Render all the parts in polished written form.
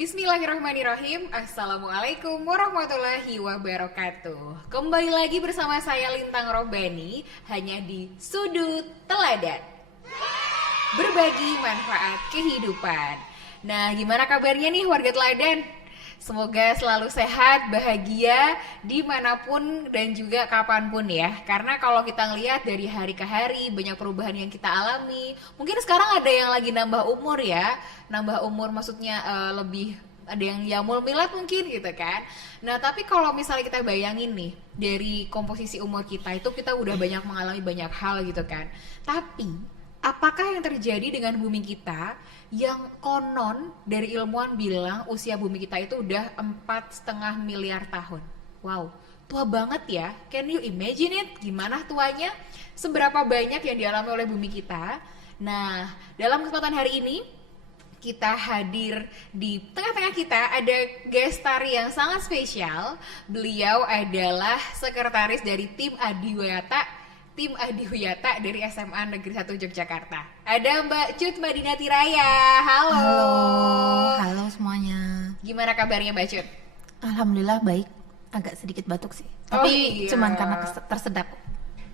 Bismillahirrahmanirrahim. Assalamualaikum warahmatullahi wabarakatuh. Kembali lagi bersama saya Lintang Robani, hanya di Sudut Teladan. Berbagi manfaat kehidupan. Nah, gimana kabarnya nih warga teladan? Semoga selalu sehat, bahagia, dimanapun dan juga kapanpun ya. Karena kalau kita ngelihat dari hari ke hari, banyak perubahan yang kita alami. Mungkin sekarang ada yang lagi nambah umur ya. Nambah umur maksudnya lebih, ada yang yamul milad mungkin gitu kan. Nah tapi kalau misalnya kita bayangin nih, dari komposisi umur kita itu kita udah banyak mengalami banyak hal gitu kan. Tapi apakah yang terjadi dengan bumi kita yang konon dari ilmuwan bilang usia bumi kita itu udah 4,5 miliar tahun. Wow, tua banget ya. Can you imagine it? Gimana tuanya? Seberapa banyak yang dialami oleh bumi kita? Nah, dalam kesempatan hari ini kita hadir di tengah-tengah kita ada guest star yang sangat spesial. Beliau adalah sekretaris dari tim Adiwiyata dari SMA Negeri 1 Yogyakarta. Ada Mbak Cut Madina Tiraya. Halo. Halo semuanya. Gimana kabarnya Mbak Cut? Alhamdulillah baik. Agak sedikit batuk sih. Oh, Tapi iya. cuman karena tersedak.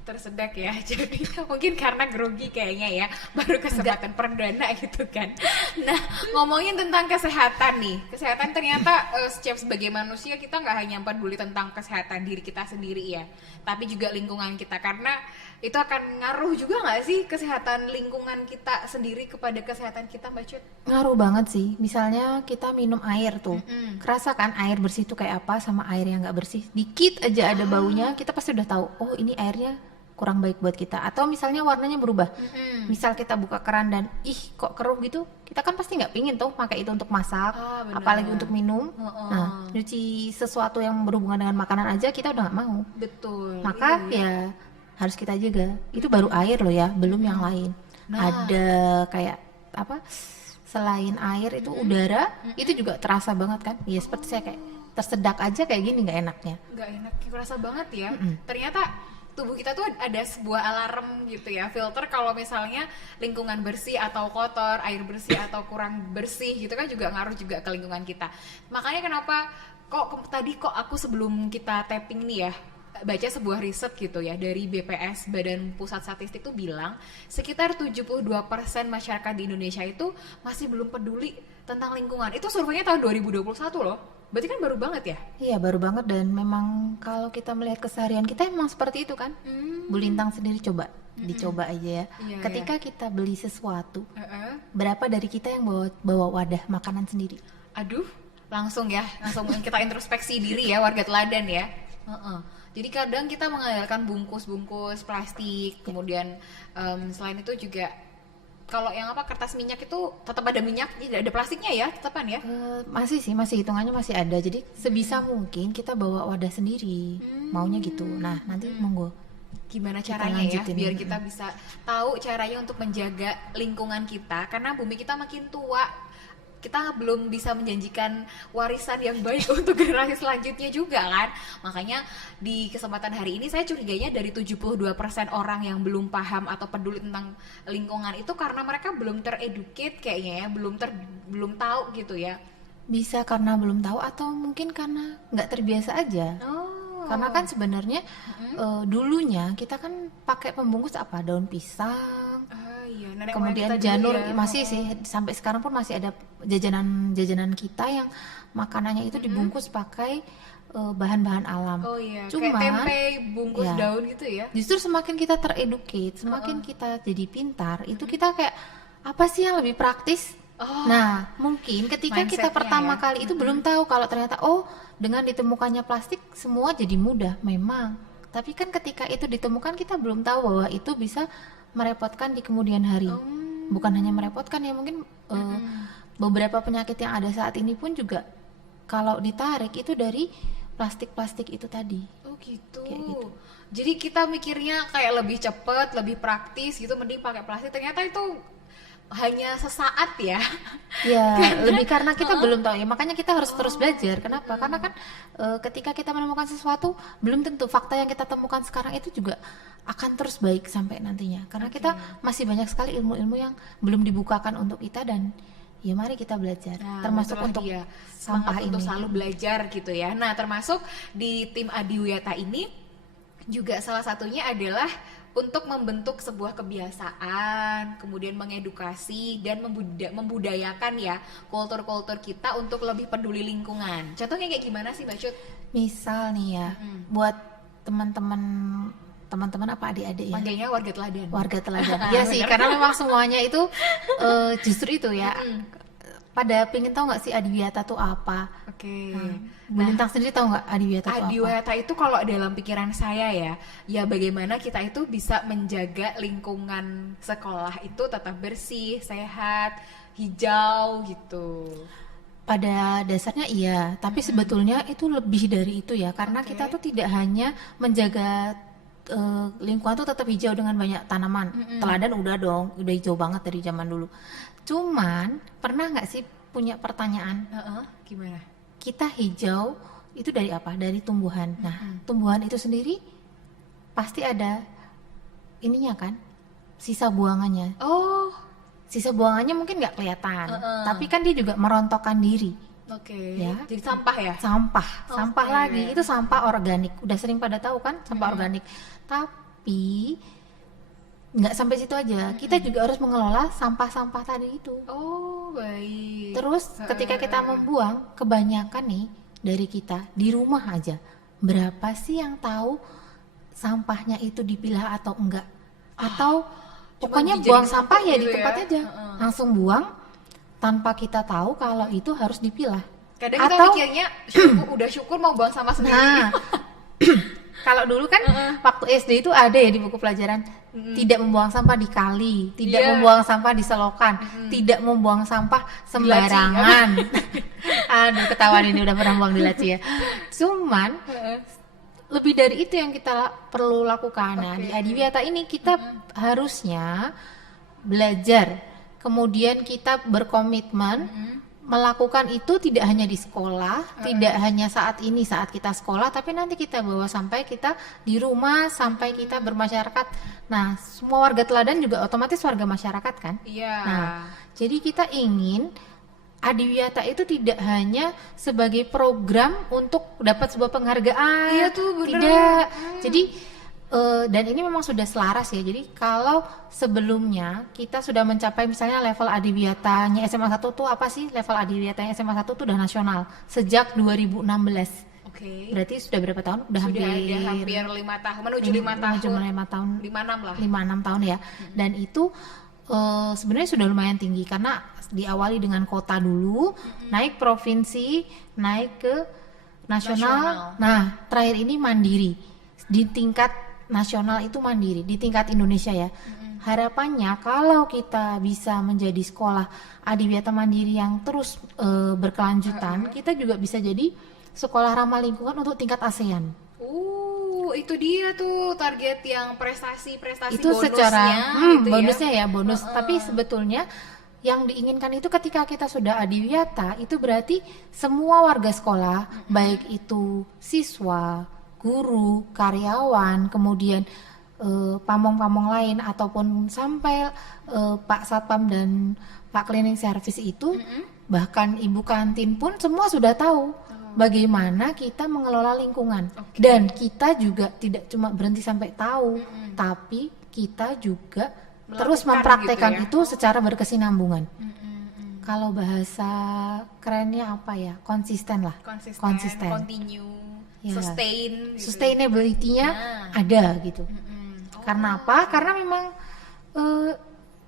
Tersedak ya, jadi mungkin karena grogi kayaknya ya, baru kesempatan perdana gitu kan. Nah, ngomongin tentang kesehatan nih, kesehatan ternyata setiap sebagai manusia kita nggak hanya peduli tentang kesehatan diri kita sendiri ya, tapi juga lingkungan kita, karena itu akan ngaruh juga nggak sih kesehatan lingkungan kita sendiri kepada kesehatan kita, Mbak Cut? Ngaruh banget sih. Misalnya kita minum air tuh. Kerasa kan air bersih tuh kayak apa sama air yang nggak bersih. Dikit aja ada baunya, kita pasti udah tahu, oh ini airnya kurang baik buat kita. Atau misalnya warnanya berubah. Misal kita buka keran dan kok keruh gitu, kita kan pasti nggak pingin tuh pakai itu untuk masak, benar. apalagi untuk minum. Nah, nyuci sesuatu yang berhubungan dengan makanan aja kita udah nggak mau. Betul. Maka iya. ya harus kita jaga. Itu baru air loh ya, belum yang lain. Ada kayak apa? Selain air itu udara, itu juga terasa banget kan? Ya seperti saya kayak tersedak aja kayak gini nggak enaknya. Nggak enak, kerasa banget ya. Ternyata tubuh kita tuh ada sebuah alarm gitu ya, filter kalau misalnya lingkungan bersih atau kotor, air bersih atau kurang bersih gitu kan juga ngaruh juga ke lingkungan kita. Makanya kenapa tadi aku sebelum kita tapping nih ya, baca sebuah riset gitu ya dari BPS, Badan Pusat Statistik tuh bilang sekitar 72% masyarakat di Indonesia itu masih belum peduli tentang lingkungan. Itu surveinya tahun 2021 loh. Berarti kan baru banget ya? Iya baru banget, dan memang kalau kita melihat keseharian kita emang seperti itu kan. Bu Lintang sendiri coba dicoba aja ya. Iya, Ketika kita beli sesuatu, berapa dari kita yang bawa wadah makanan sendiri? Aduh, langsung kita introspeksi diri ya warga teladan ya. Jadi kadang kita mengandalkan bungkus-bungkus plastik, kemudian selain itu juga kalau yang kertas minyak itu tetap ada minyak, tidak ada plastiknya ya, tetapan ya. Masih hitungannya masih ada. Jadi sebisa mungkin kita bawa wadah sendiri, maunya gitu. Nah nanti monggo Gimana kita caranya ya lanjutin. biar kita bisa tahu caranya untuk menjaga lingkungan kita, karena bumi kita makin tua, kita belum bisa menjanjikan warisan yang baik untuk generasi selanjutnya juga kan. Makanya di kesempatan hari ini saya curiganya dari 72% orang yang belum paham atau peduli tentang lingkungan itu karena mereka belum tereducate kayaknya ya, belum tahu gitu ya. Bisa karena belum tahu atau mungkin karena nggak terbiasa aja. Karena kan sebenarnya dulunya kita kan pakai pembungkus apa, daun pisang, Iya, nenek moyang kemudian kita dulu janur, ya. masih sih sampai sekarang pun masih ada jajanan kita yang makanannya itu dibungkus pakai bahan-bahan alam. Oh iya, Cuman kayak tempe bungkus ya, daun gitu ya. justru semakin kita tereducate, semakin kita jadi pintar, itu kita kayak apa sih yang lebih praktis. Nah mungkin ketika kita Mindsetnya pertama ya. kali itu belum tahu kalau ternyata dengan ditemukannya plastik semua jadi mudah. Memang, tapi kan ketika itu ditemukan kita belum tahu bahwa itu bisa merepotkan di kemudian hari. Bukan hanya merepotkan ya, mungkin beberapa penyakit yang ada saat ini pun juga kalau ditarik itu dari plastik-plastik itu tadi. Oh gitu. Kayak gitu. Jadi kita mikirnya kayak lebih cepet, lebih praktis gitu, mending pakai plastik. Ternyata itu hanya sesaat ya. Ya, lebih karena kita belum tahu ya, makanya kita harus terus belajar. Kenapa? Karena kan ketika kita menemukan sesuatu, belum tentu fakta yang kita temukan sekarang itu juga akan terus baik sampai nantinya. Karena kita masih banyak sekali ilmu-ilmu yang belum dibukakan untuk kita dan ya mari kita belajar. Nah, Termasuk itulah untuk dia, sampah semangat untuk ini. selalu belajar gitu ya. Nah, termasuk di tim Adiwiyata ini juga salah satunya adalah untuk membentuk sebuah kebiasaan, kemudian mengedukasi dan membudayakan ya kultur-kultur kita untuk lebih peduli lingkungan. Contohnya kayak gimana sih, Mbak Cut? Misal nih ya, buat teman-teman apa adik-adik ya? Panggilnya warga teladan. Warga teladan. Iya sih, karena memang semuanya itu justru itu ya. Pada pengen tahu nggak sih Adiwiyata tuh apa? Oke. Bu Lintang sendiri tahu nggak Adiwiyata tuh apa? Adiwiyata itu kalau dalam pikiran saya ya bagaimana kita itu bisa menjaga lingkungan sekolah itu tetap bersih, sehat, hijau gitu. Pada dasarnya iya, tapi sebetulnya itu lebih dari itu ya, karena Oke. kita tuh tidak hanya menjaga lingkungan tuh tetap hijau dengan banyak tanaman. Teladan udah dong, udah hijau banget dari zaman dulu. Cuman pernah nggak sih punya pertanyaan, Gimana? kita hijau itu dari apa? Dari tumbuhan. Nah, tumbuhan itu sendiri pasti ada ininya kan, sisa buangannya. Oh, Sisa buangannya mungkin nggak kelihatan, tapi kan dia juga merontokkan diri. oke. Ya. Jadi sampah ya? Sampah Oke. lagi, itu sampah organik. Udah sering pada tahu kan sampah organik. Tapi nggak sampai situ aja, kita juga harus mengelola sampah-sampah tadi itu. Oh, baik. Terus ketika kita membuang, kebanyakan nih dari kita di rumah aja, berapa sih yang tahu sampahnya itu dipilah atau enggak? Atau pokoknya dijadiin buang sampah satu ya gitu di tempat ya? aja, langsung buang tanpa kita tahu kalau itu harus dipilah. Kadang kita Atau mikirnya udah syukur mau buang sampah sendiri. nah, kalau dulu kan waktu SD itu ada ya di buku pelajaran, tidak membuang sampah di kali, tidak Iya. membuang sampah di selokan, tidak membuang sampah sembarangan. Aduh, ketahuan ini udah pernah buang di laci ya. Cuman lebih dari itu yang kita perlu lakukan. Nah, di Adiwiyata ini kita harusnya belajar, kemudian kita berkomitmen melakukan itu tidak hanya di sekolah, tidak hanya saat ini saat kita sekolah, tapi nanti kita bawa sampai kita di rumah, sampai kita bermasyarakat. Nah, semua warga teladan juga otomatis warga masyarakat kan. Iya. Nah, jadi kita ingin Adiwiyata itu tidak hanya sebagai program untuk dapat sebuah penghargaan. Iya tuh, bener. Tidak. Jadi dan ini memang sudah selaras ya. Jadi kalau sebelumnya kita sudah mencapai misalnya level Adiwiyatanya SMA 1 tuh apa sih? Level Adiwiyatanya SMA 1 tuh udah nasional sejak 2016. Oke. Berarti sudah berapa tahun? Udah Sudah hampir ada hampir 5 tahun, menuju 5 tahun. menuju 5 tahun. 5-6 lah. 5-6 tahun ya. Dan itu sebenarnya sudah lumayan tinggi karena diawali dengan kota dulu, naik provinsi, naik ke nasional. Nah, terakhir ini mandiri. Di tingkat nasional itu mandiri, di tingkat Indonesia ya. Harapannya kalau kita bisa menjadi sekolah Adiwiyata mandiri yang terus berkelanjutan, kita juga bisa jadi sekolah ramah lingkungan untuk tingkat ASEAN. Itu dia tuh target yang prestasi-prestasi Itu bonusnya secara gitu bonusnya ya bonus. Tapi sebetulnya yang diinginkan itu ketika kita sudah Adiwiyata itu berarti semua warga sekolah, baik itu siswa, guru, karyawan, kemudian pamong-pamong lain ataupun sampai Pak Satpam dan Pak Cleaning Service itu, bahkan ibu kantin pun semua sudah tahu bagaimana kita mengelola lingkungan. Dan kita juga tidak cuma berhenti sampai tahu, tapi kita juga terus mempraktekkan gitu ya? itu secara berkesinambungan. Kalau bahasa kerennya apa ya? Konsisten lah. konsisten, continue, Ya. sustain gitu. Sustainability-nya ada gitu. Karena apa? Karena memang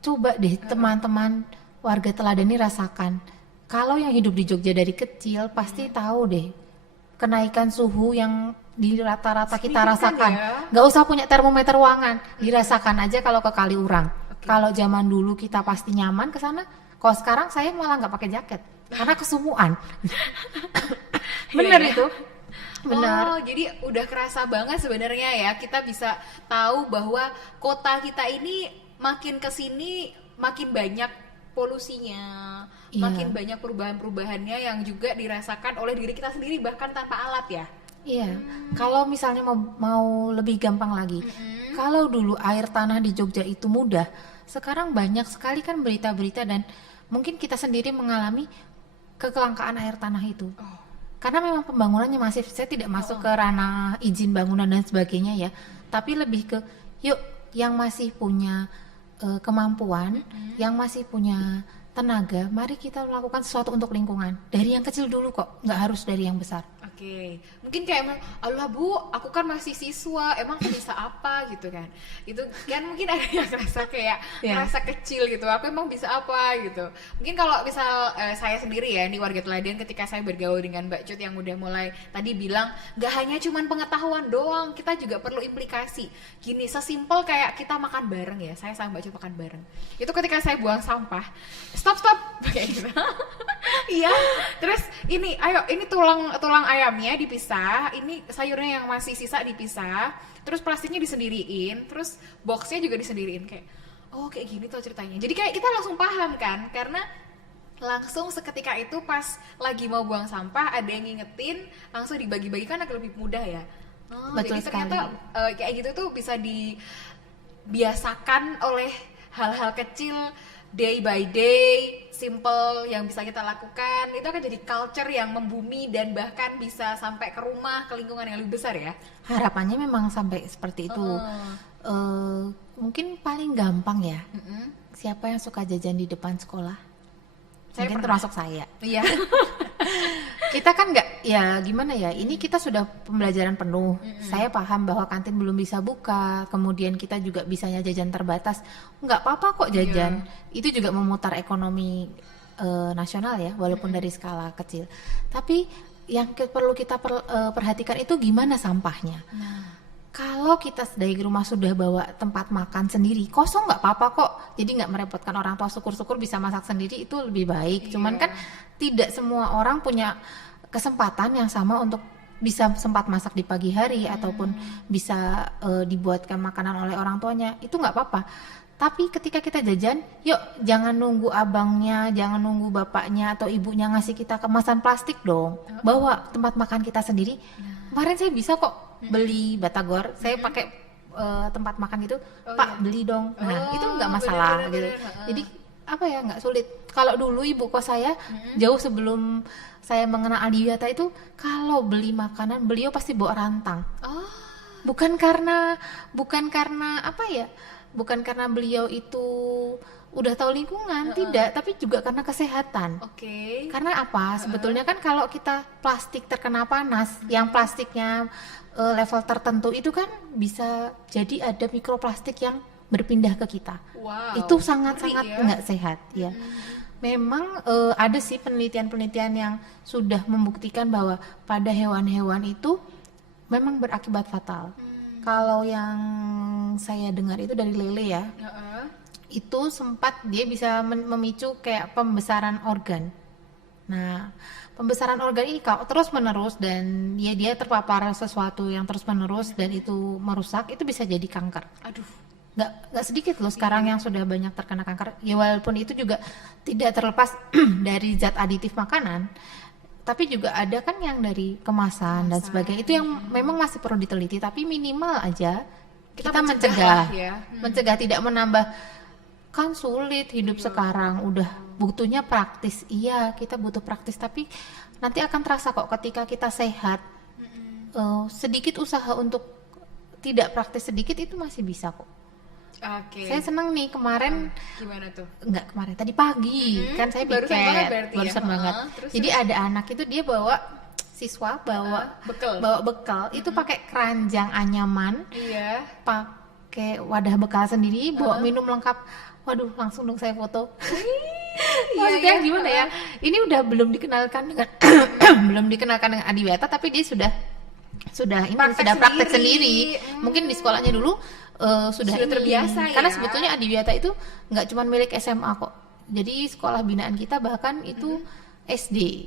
coba deh teman-teman warga teladan ini rasakan. Kalau yang hidup di Jogja dari kecil pasti tahu deh kenaikan suhu yang di rata-rata kita Signifikan rasakan. ya. Nggak usah punya termometer ruangan, dirasakan aja kalau ke Kaliurang. Kalau zaman dulu kita pasti nyaman ke sana. Kalau sekarang saya malah nggak pakai jaket karena kesumuan. Bener Iya, itu. Benar. Oh, jadi udah kerasa banget sebenarnya ya, kita bisa tahu bahwa kota kita ini makin kesini makin banyak polusinya, Iya. makin banyak perubahan-perubahannya yang juga dirasakan oleh diri kita sendiri bahkan tanpa alat ya. Iya, kalau misalnya mau lebih gampang lagi, kalau dulu air tanah di Jogja itu mudah, sekarang banyak sekali kan berita-berita dan mungkin kita sendiri mengalami kekelangkaan air tanah itu. Oh. Karena memang pembangunannya masif. Saya tidak masuk ke ranah izin bangunan dan sebagainya ya, tapi lebih ke yuk yang masih punya kemampuan, yang masih punya tenaga, mari kita melakukan sesuatu untuk lingkungan. Dari yang kecil dulu kok, nggak harus dari yang besar. Oke, mungkin kayak Allah Bu, aku kan masih siswa, emang aku bisa apa gitu kan? Itu kan mungkin ada yang ngerasa kayak ngerasa kecil gitu. Aku emang bisa apa gitu. Mungkin kalau misal saya sendiri ya, ini warga teladan, ketika saya bergaul dengan Mbak Cut yang udah mulai tadi bilang, gak hanya cuman pengetahuan doang, kita juga perlu implikasi. Gini, sesimpel kayak kita makan bareng ya. Saya sama Mbak Cut makan bareng. Itu ketika saya buang sampah, stop kayak gitu. Iya. Terus ini, ayo, ini tulang ayamnya dipisah, ini sayurnya yang masih sisa dipisah, terus plastiknya disendiriin, terus boxnya juga disendiriin. Kayak, oh kayak gini tuh ceritanya. Jadi kayak kita langsung paham kan, karena langsung seketika itu pas lagi mau buang sampah ada yang ngingetin, langsung dibagi-bagi kan agak lebih mudah ya. Oh, Betul jadi sekali. ternyata kayak gitu tuh bisa dibiasakan oleh hal-hal kecil, day by day, simple yang bisa kita lakukan. Itu akan jadi culture yang membumi dan bahkan bisa sampai ke rumah, ke lingkungan yang lebih besar ya. Harapannya memang sampai seperti itu. Mungkin paling gampang ya, siapa yang suka jajan di depan sekolah? Saya Mungkin pernah. termasuk saya. Iya. Kita kan nggak, ya gimana ya, ini kita sudah pembelajaran penuh. Saya paham bahwa kantin belum bisa buka, kemudian kita juga bisanya jajan terbatas. Nggak apa-apa kok jajan. Itu juga memutar ekonomi nasional ya, walaupun dari skala kecil. Tapi yang perlu kita perhatikan itu gimana sampahnya. Kalau kita dari rumah sudah bawa tempat makan sendiri, kosong nggak apa-apa kok. Jadi nggak merepotkan orang tua, syukur-syukur bisa masak sendiri itu lebih baik. Cuman kan tidak semua orang punya kesempatan yang sama untuk bisa sempat masak di pagi hari ataupun bisa dibuatkan makanan oleh orang tuanya. Itu nggak apa-apa. Tapi ketika kita jajan, yuk jangan nunggu abangnya, jangan nunggu bapaknya atau ibunya ngasih kita kemasan plastik dong. Bawa tempat makan kita sendiri. Kemarin saya bisa kok beli batagor, saya pakai tempat makan gitu, Pak beli dong. Nah itu nggak masalah bener, gitu. bener. Jadi apa ya, nggak sulit. Kalau dulu ibu kos saya jauh sebelum saya mengenal Adiwiyata itu, kalau beli makanan beliau pasti bawa rantang. Bukan karena apa ya? Bukan karena beliau itu udah tahu lingkungan, tidak, tapi juga karena kesehatan. Oke. Karena apa? Sebetulnya kan kalau kita plastik terkena panas, yang plastiknya level tertentu itu kan bisa jadi ada mikroplastik yang berpindah ke kita. Wow. Itu sangat-sangat ngeri ya. nggak sehat ya. Memang ada sih penelitian-penelitian yang sudah membuktikan bahwa pada hewan-hewan itu memang berakibat fatal. Kalau yang saya dengar itu dari lele ya, itu sempat dia bisa memicu kayak pembesaran organ. Nah, pembesaran organ ini kalau terus menerus dan ya dia terpapar sesuatu yang terus menerus dan itu merusak, itu bisa jadi kanker. Aduh. Nggak sedikit loh sekarang yang sudah banyak terkena kanker. Ya walaupun itu juga tidak terlepas dari zat aditif makanan, tapi juga ada kan yang dari kemasan dan sebagainya. Itu yang memang masih perlu diteliti, tapi minimal aja kita mencegah ya. Mencegah, tidak menambah. Kan sulit hidup sekarang, udah butuhnya praktis. Iya, kita butuh praktis, tapi nanti akan terasa kok ketika kita sehat. Sedikit usaha untuk tidak praktis sedikit itu masih bisa kok. Oke. Saya senang nih kemarin, Gimana tuh? enggak kemarin, tadi pagi kan saya Barusan banget piket, berarti ya? barusan banget. Terus, Jadi ada anak itu dia siswa bawa bekal itu pakai keranjang anyaman, Iya. pakai wadah bekal sendiri, bawa minum lengkap. Waduh, langsung dong saya foto. Maksudnya gimana ya? Ini udah belum dikenalkan dengan belum dikenalkan dengan Adiwiyata, tapi dia sudah praktek sendiri. Mungkin di sekolahnya dulu sudah terbiasa karena ya. sebetulnya Adiwiyata itu nggak cuma milik SMA kok. Jadi sekolah binaan kita bahkan itu SD.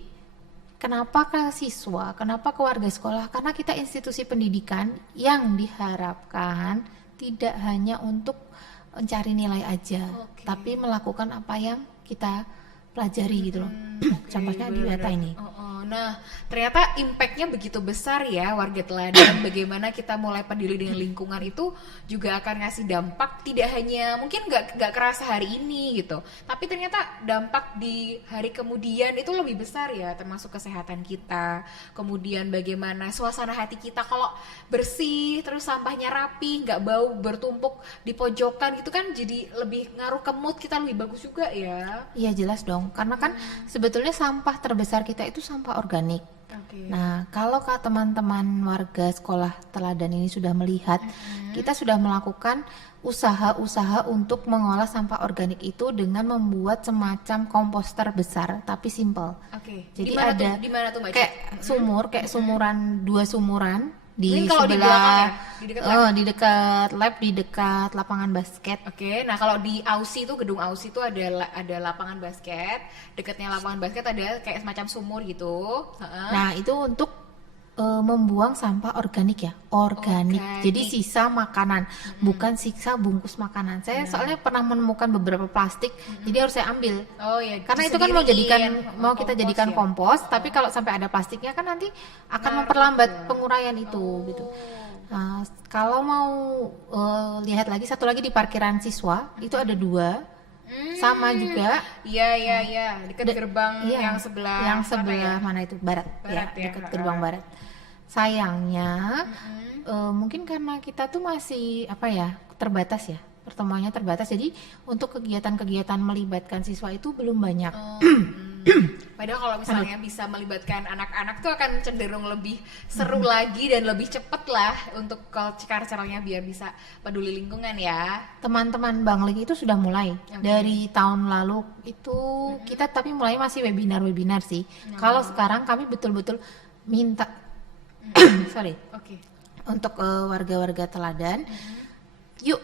Kenapa ke siswa? Kenapa ke warga sekolah? Karena kita institusi pendidikan yang diharapkan tidak hanya untuk mencari nilai aja, tapi melakukan apa yang kita pelajari gitu loh. Contohnya Adiwiyata ini. Nah, ternyata impact-nya begitu besar ya warga teladan. Bagaimana kita mulai peduli dengan lingkungan itu juga akan ngasih dampak tidak hanya mungkin nggak kerasa hari ini gitu, tapi ternyata dampak di hari kemudian itu lebih besar ya, termasuk kesehatan kita. Kemudian bagaimana suasana hati kita kalau bersih, terus sampahnya rapi, nggak bau bertumpuk di pojokan gitu kan, jadi lebih ngaruh ke mood kita lebih bagus juga ya. Iya jelas dong, karena kan sebetulnya sampah terbesar kita itu sampah organik. Oke. Nah, kalau Kak teman-teman warga sekolah teladan ini sudah melihat, kita sudah melakukan usaha-usaha untuk mengolah sampah organik itu dengan membuat semacam komposter besar tapi simple. Oke. Jadi Di mana tuh Mbak? kayak sumur, kayak sumuran, dua sumuran di Mungkin kalau di belakang sebelah, ya, di dekat lab. di dekat lab, di dekat lapangan basket. Oke, nah kalau di AUSI itu gedung AUSI itu ada lapangan basket, dekatnya lapangan basket ada kayak semacam sumur gitu. Heeh. Nah, itu untuk membuang sampah organik ya, organik. Organik. Jadi sisa makanan, bukan sisa bungkus makanan. Saya soalnya pernah menemukan beberapa plastik, jadi harus saya ambil. Oh ya, Karena itu kan mau kita kompos jadikan ya. kompos, tapi kalau sampai ada plastiknya kan nanti akan memperlambat penguraian itu gitu. Nah, kalau mau lihat lagi satu lagi di parkiran siswa, itu ada 2. Sama juga. Iya, dekat gerbang Iya, yang sebelah yang mana sebelah ya? mana itu barat, Barat ya, dekat gerbang barat. Sayangnya mungkin karena kita tuh masih terbatas ya, pertemuannya terbatas, jadi untuk kegiatan-kegiatan melibatkan siswa itu belum banyak. Padahal kalau misalnya bisa melibatkan anak-anak tuh akan cenderung lebih seru lagi dan lebih cepet lah untuk cara-caranya biar bisa peduli lingkungan ya. Teman-teman Banglik itu sudah mulai dari tahun lalu itu kita, tapi mulai masih webinar sih. Kalau sekarang kami betul-betul minta sorry, Oke. untuk warga-warga teladan, yuk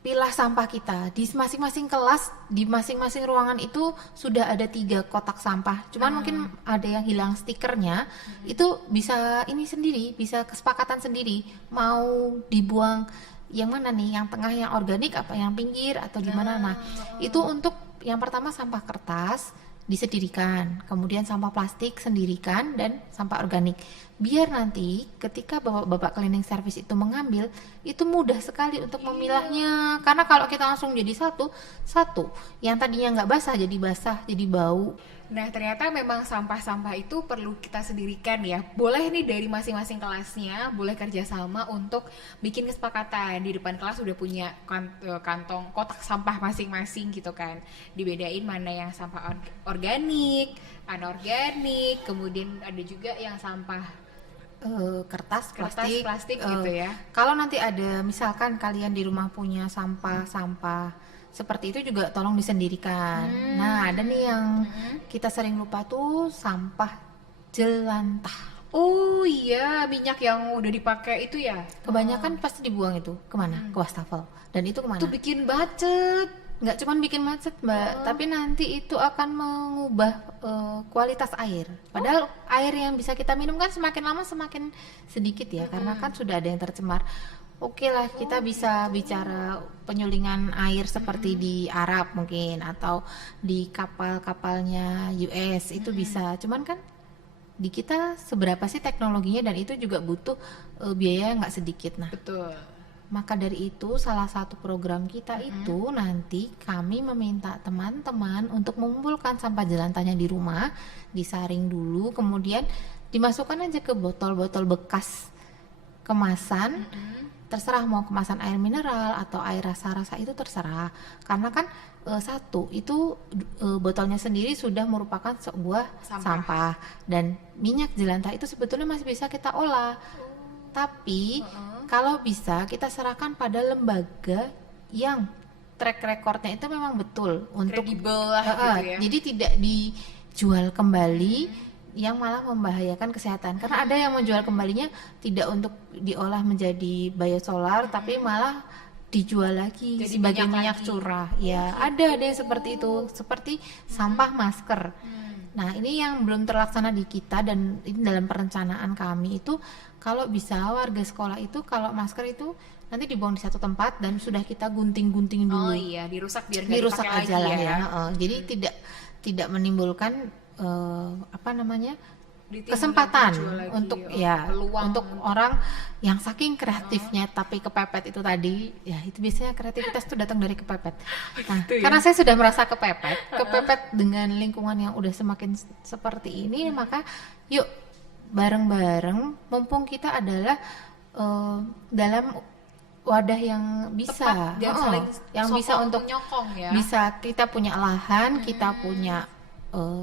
pilah sampah kita di masing-masing kelas, di masing-masing ruangan itu sudah ada 3 kotak sampah. Cuman mungkin ada yang hilang stikernya, itu bisa ini sendiri, bisa kesepakatan sendiri mau dibuang yang mana nih, yang tengah yang organik apa yang pinggir atau gimana. Nah, itu untuk yang pertama sampah kertas disendirikan, kemudian sampah plastik sendirikan, dan sampah organik. Biar nanti ketika bapak cleaning service itu mengambil, itu mudah sekali untuk memilahnya. Karena kalau kita langsung jadi satu, yang tadinya nggak basah jadi basah, jadi bau. Nah ternyata memang sampah-sampah itu perlu kita sendirikan ya. Boleh nih dari masing-masing kelasnya, boleh kerjasama untuk bikin kesepakatan. Di depan kelas udah punya kantong kotak sampah masing-masing gitu kan. Dibedain mana yang sampah organik, anorganik, kemudian ada juga yang sampah Kertas, plastik gitu ya. Kalau nanti ada misalkan kalian di rumah punya sampah seperti itu juga tolong disendirikan. Nah, ada nih yang kita sering lupa tuh sampah jelantah. Oh iya, minyak yang udah dipakai itu ya. Kebanyakan pasti dibuang itu kemana? Ke wastafel. Dan itu kemana? Itu bikin bacet. Nggak cuma bikin macet Mbak, tapi nanti itu akan mengubah kualitas air. Padahal air yang bisa kita minum kan semakin lama semakin sedikit ya, karena kan sudah ada yang tercemar. Oke lah, kita bisa bicara penyulingan air seperti di Arab mungkin, atau di kapal-kapalnya US itu bisa. Cuman kan di kita seberapa sih teknologinya, dan itu juga butuh biaya nggak sedikit. Nah, Betul. maka dari itu salah satu program kita itu nanti kami meminta teman-teman untuk mengumpulkan sampah jelantahnya di rumah, disaring dulu, kemudian dimasukkan aja ke botol-botol bekas kemasan. Terserah mau kemasan air mineral atau air rasa-rasa, itu terserah. Karena kan satu itu botolnya sendiri sudah merupakan sebuah sampah, dan minyak jelantah itu sebetulnya masih bisa kita olah. Tapi kalau bisa kita serahkan pada lembaga yang track recordnya itu memang betul untuk kredibel lah gitu ya. Jadi tidak dijual kembali yang malah membahayakan kesehatan. Karena ada yang menjual kembalinya tidak untuk diolah menjadi biosolar, tapi malah dijual lagi jadi sebagai minyak lagi. curah. Ya, ada yang seperti itu, seperti sampah masker. Nah, ini yang belum terlaksana di kita, dan ini dalam perencanaan kami itu kalau bisa warga sekolah itu kalau masker itu nanti dibuang di satu tempat dan sudah kita gunting-gunting dulu. Oh iya, dirusak biar nggak Dirusak dipakai aja lagi lah ya. ya. Jadi tidak menimbulkan kesempatan dijual lagi. untuk Oh, ya peluang untuk orang yang saking kreatifnya tapi kepepet itu tadi, ya itu biasanya kreativitas tuh datang dari kepepet. Nah, Gitu ya? karena saya sudah merasa kepepet dengan lingkungan yang udah semakin seperti ini, maka yuk bareng-bareng, mumpung kita adalah dalam wadah yang bisa, Tepat, jangan saling yang bisa sokong untuk menyokong ya. bisa kita punya lahan, kita punya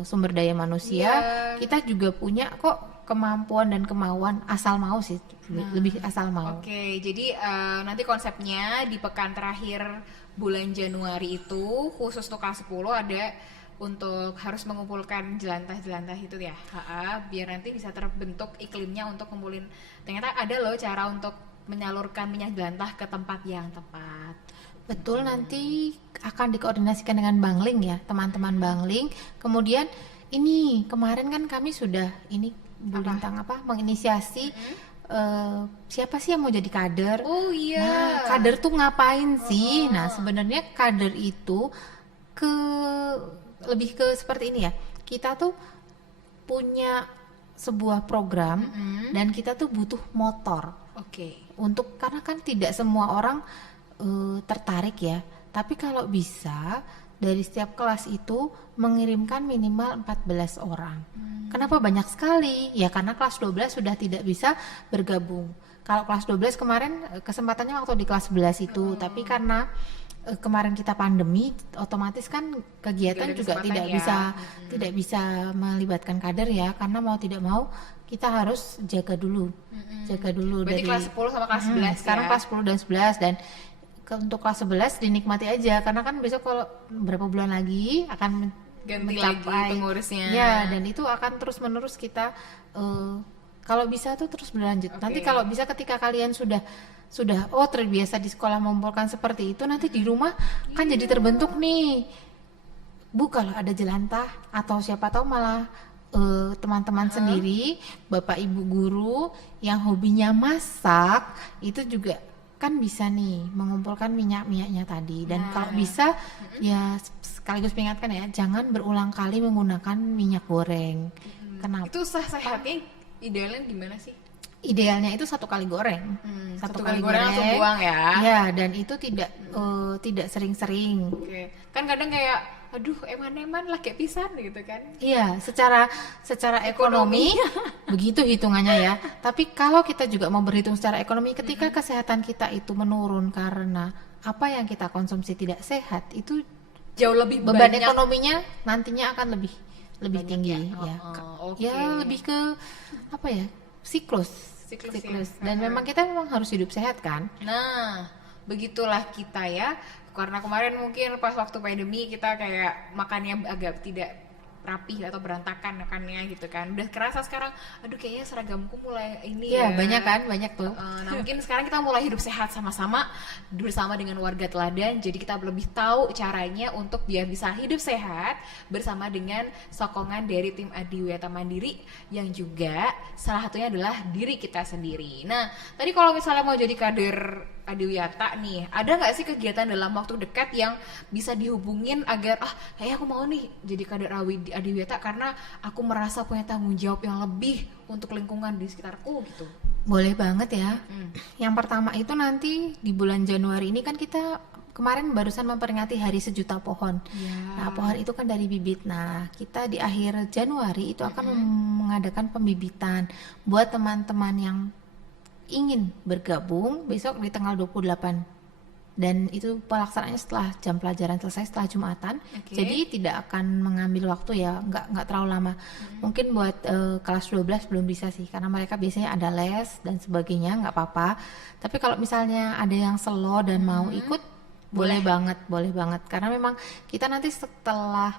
sumber daya manusia, Iya. kita juga punya kok kemampuan dan kemauan, asal mau sih, lebih asal mau. Oke, jadi nanti konsepnya di pekan terakhir bulan Januari itu khusus untuk kelas 10 ada untuk harus mengumpulkan jelantah-jelantah itu ya. Biar nanti bisa terbentuk iklimnya untuk kumpulin. Ternyata ada loh cara untuk menyalurkan minyak jelantah ke tempat yang tepat. Betul, nanti akan dikoordinasikan dengan Bangling ya, teman-teman Bangling. Kemudian ini kemarin kan kami sudah ini Bu Lintang menginisiasi siapa sih yang mau jadi kader. Oh iya. Nah, kader tuh ngapain sih? Nah, sebenarnya kader itu lebih ke seperti ini ya. Kita tuh punya sebuah program dan kita tuh butuh motor. Oke. Karena kan tidak semua orang tertarik ya. Tapi kalau bisa dari setiap kelas itu mengirimkan minimal 14 orang. Kenapa banyak sekali? Ya karena kelas 12 sudah tidak bisa bergabung. Kalau kelas 12 kemarin kesempatannya waktu di kelas 11 itu, tapi karena kemarin kita pandemi, otomatis kan kegiatan juga tidak ya. tidak bisa melibatkan kader ya, karena mau tidak mau kita harus jaga dulu. Berarti dari kelas 10 sama kelas 11 sekarang ya? kelas 10 dan 11 dan untuk kelas 11 dinikmati aja karena kan besok kalau berapa bulan lagi akan Ganti mencapai lagi pengurusnya. ya, dan itu akan terus menerus kita kalau bisa tuh terus berlanjut. Nanti kalau bisa ketika kalian sudah terbiasa di sekolah mengumpulkan seperti itu, nanti di rumah kan jadi terbentuk nih Bu, kalau ada jelantah atau siapa tahu malah teman-teman sendiri, bapak ibu guru yang hobinya masak itu juga kan bisa nih mengumpulkan minyak-minyaknya tadi. Dan kalau bisa ya sekaligus mengingatkan ya, jangan berulang kali menggunakan minyak goreng. Kenapa? Itu sehatnya idealnya gimana sih? Idealnya itu 1 kali goreng. Satu kali goreng langsung buang ya? Ya, dan itu tidak sering-sering. Oke. Kan kadang kayak aduh eman-eman lah kayak pisan gitu kan. Iya, secara ekonomi begitu hitungannya ya. Tapi kalau kita juga mau berhitung secara ekonomi, ketika kesehatan kita itu menurun karena apa yang kita konsumsi tidak sehat, itu Jauh lebih beban banyak. ekonominya nantinya akan lebih tinggi ya. Oke. Ya lebih ke apa ya? Siklus. Ya. Dan memang kita harus hidup sehat kan? Nah, begitulah kita ya. Karena kemarin mungkin pas waktu pandemi kita kayak makannya agak tidak rapih atau berantakan makannya gitu kan. Udah kerasa sekarang, aduh kayaknya seragamku mulai ini Iya, ya. banyak tuh. Nah mungkin sekarang kita mulai hidup sehat sama-sama bersama dengan warga teladan. Jadi kita lebih tahu caranya untuk biar bisa hidup sehat bersama dengan sokongan dari tim Adiwiyata Mandiri yang juga salah satunya adalah diri kita sendiri. Nah tadi kalau misalnya mau jadi kader Adiwiyata nih, ada nggak sih kegiatan dalam waktu dekat yang bisa dihubungin agar kayak aku mau nih jadi kader Adiwiyata karena aku merasa punya tanggung jawab yang lebih untuk lingkungan di sekitarku gitu. Boleh banget ya. Yang pertama itu nanti di bulan Januari ini kan kita kemarin barusan memperingati Hari Sejuta Pohon. Nah, pohon itu kan dari bibit. Nah, kita di akhir Januari itu akan mengadakan pembibitan buat teman-teman yang ingin bergabung besok di tanggal 28. Dan itu pelaksanaannya setelah jam pelajaran selesai, setelah Jumatan. Jadi tidak akan mengambil waktu ya, nggak terlalu lama. Mungkin buat kelas 12 belum bisa sih, karena mereka biasanya ada les dan sebagainya, nggak apa-apa. Tapi kalau misalnya ada yang slow dan mau ikut, boleh banget. Karena memang kita nanti setelah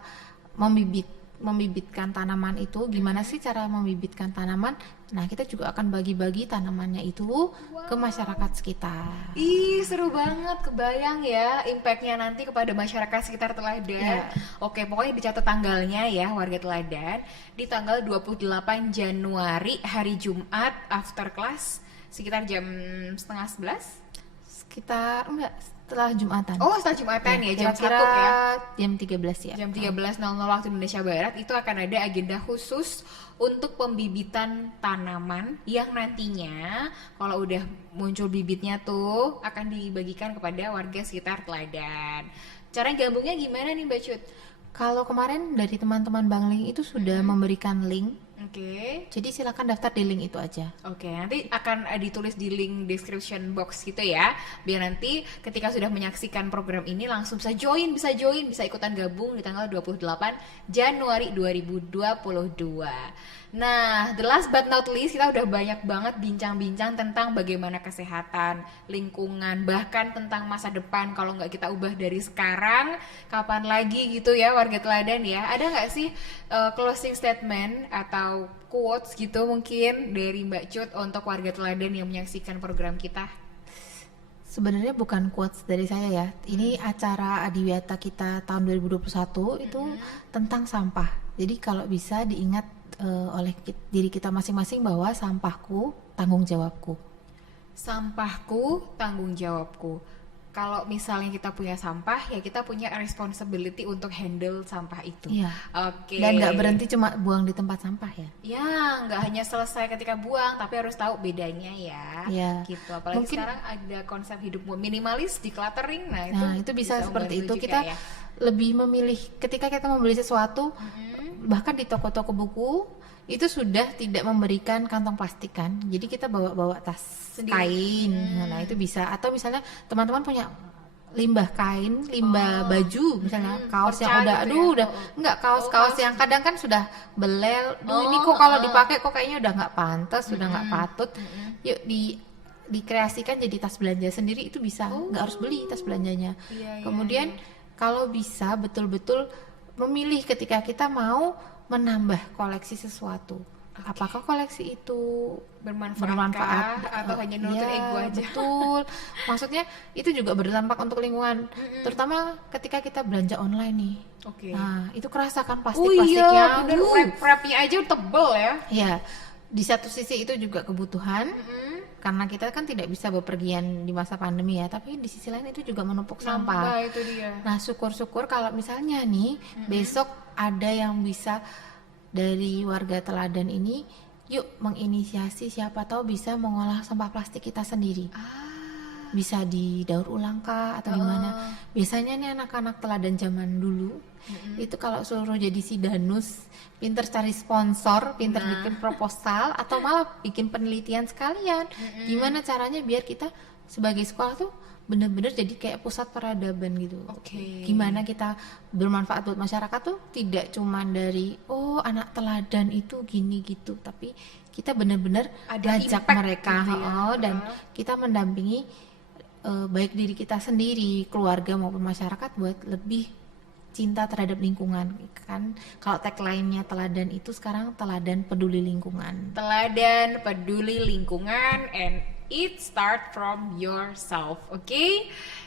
membibitkan tanaman itu, gimana sih cara membibitkan tanaman? Nah, kita juga akan bagi-bagi tanamannya itu ke masyarakat sekitar. Ih, seru banget, kebayang ya impactnya nanti kepada masyarakat sekitar Teladan. Oke, pokoknya dicatat tanggalnya ya warga Teladan. Di tanggal 28 Januari, hari Jumat, after class, sekitar jam setengah 11. Sekitar setelah Jumatan. Oh, setelah Jumatan ya, jam 1 kira-kira ya. jam 13 ya. Jam 13.00 waktu Indonesia Barat itu akan ada agenda khusus untuk pembibitan tanaman yang nantinya kalau udah muncul bibitnya tuh akan dibagikan kepada warga sekitar Teladan. Cara gabungnya gimana nih Mbak Cut? Kalau kemarin dari teman-teman Bangling itu sudah memberikan link, Oke. jadi silakan daftar di link itu aja. Oke, nanti akan ditulis di link description box gitu ya. Biar nanti ketika sudah menyaksikan program ini langsung bisa join, bisa ikutan gabung di tanggal 28 Januari 2022. Nah, the last but not least, kita udah banyak banget bincang-bincang tentang bagaimana kesehatan, lingkungan, bahkan tentang masa depan. Kalau nggak kita ubah dari sekarang, kapan lagi gitu ya warga Teladan ya. Ada nggak sih closing statement atau quotes gitu mungkin dari Mbak Cut untuk warga Teladan yang menyaksikan program kita? Sebenarnya bukan quotes dari saya ya. Ini acara Adiwiyata kita tahun 2021 itu tentang sampah. Jadi kalau bisa diingat oleh diri kita masing-masing bahwa sampahku tanggung jawabku. Sampahku tanggung jawabku. Kalau misalnya kita punya sampah, ya kita punya responsibility untuk handle sampah itu. Iya. Oke. Dan nggak berhenti cuma buang di tempat sampah ya. Ya, nggak hanya selesai ketika buang, tapi harus tahu bedanya ya. Iya. Gitu. Apalagi Mungkin sekarang ada konsep hidup minimalis, decluttering. Nah, itu bisa seperti itu. membantu juga Kita ya. lebih memilih ketika kita membeli sesuatu, bahkan di toko-toko buku itu sudah tidak memberikan kantong plastik kan. Jadi kita bawa tas Sendiri. kain. Nah, itu bisa. Atau misalnya teman-teman punya limbah kain, limbah baju, misalnya kaos yang perca udah gitu aduh ya? udah enggak kaos-kaos yang kadang kan sudah belel. Ini kok kalau dipakai kok kayaknya udah nggak pantas, sudah nggak patut. Yuk dikreasikan jadi tas belanja sendiri, itu bisa. Nggak harus beli tas belanjanya. Iya, Kemudian kalau bisa betul-betul memilih ketika kita mau menambah koleksi sesuatu. Apakah koleksi itu bermanfaat atau hanya nurutin Iya, ego aja? Betul. Maksudnya itu juga berdampak untuk lingkungan. Terutama ketika kita belanja online nih. Oke. Nah, itu kerasa kan Oh plastik-plastiknya. iya, bener, wrap-wrapnya aja tebel ya. Ya, di satu sisi itu juga kebutuhan. Karena kita kan tidak bisa bepergian di masa pandemi ya, tapi di sisi lain itu juga menumpuk sampah. Nambah itu dia. Nah, syukur-syukur kalau misalnya nih besok ada yang bisa dari warga Teladan ini, yuk menginisiasi, siapa tahu bisa mengolah sampah plastik kita sendiri. Bisa di daur ulang kah atau gimana? Biasanya nih anak-anak Teladan zaman dulu itu kalau suruh jadi sidanus, pinter cari sponsor, pinter bikin proposal, atau malah bikin penelitian sekalian. Gimana caranya biar kita sebagai sekolah tuh bener-bener jadi kayak pusat peradaban gitu. Oke. Gimana kita bermanfaat buat masyarakat tuh tidak cuman dari anak Teladan itu gini gitu, tapi kita bener-bener Ada ngajak impact mereka gitu ya. dan kita mendampingi baik diri kita sendiri, keluarga maupun masyarakat buat lebih cinta terhadap lingkungan kan. Kalau tagline-nya Teladan itu sekarang teladan peduli lingkungan. Teladan peduli lingkungan, and it start from yourself, oke?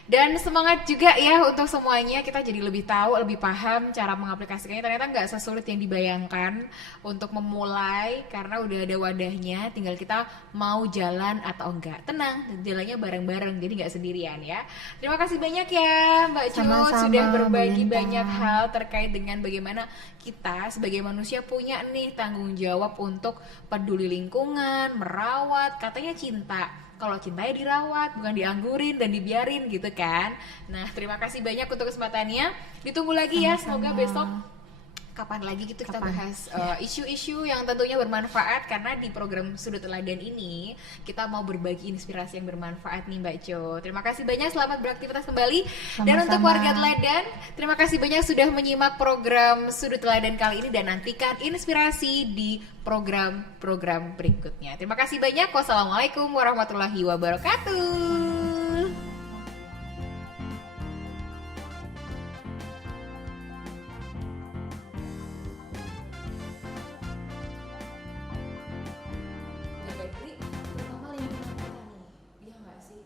Dan semangat juga ya untuk semuanya, kita jadi lebih tahu, lebih paham cara mengaplikasikannya. Ternyata nggak sesulit yang dibayangkan untuk memulai, karena udah ada wadahnya, tinggal kita mau jalan atau enggak. Tenang, jalannya bareng-bareng, jadi nggak sendirian ya. Terima kasih banyak ya Mbak Cut, Sama-sama, sudah berbagi Bu Lintang. banyak hal terkait dengan bagaimana kita sebagai manusia punya nih tanggung jawab untuk peduli lingkungan, merawat, katanya cinta. Kalau cintanya dirawat, bukan dianggurin dan dibiarin gitu kan. Nah, terima kasih banyak untuk kesempatannya. Ditunggu lagi ya, semoga besok kapan lagi gitu kita bahas isu-isu yang tentunya bermanfaat, karena di program Sudut Teladan ini kita mau berbagi inspirasi yang bermanfaat nih Mbak Jo. Terima kasih banyak, selamat beraktivitas kembali. Dan untuk Sama-sama. warga Teladan, terima kasih banyak sudah menyimak program Sudut Teladan kali ini, dan nantikan inspirasi di program-program berikutnya. Terima kasih banyak. Wassalamualaikum warahmatullahi wabarakatuh. Terutama lingkungan kita nih, iya nggak sih?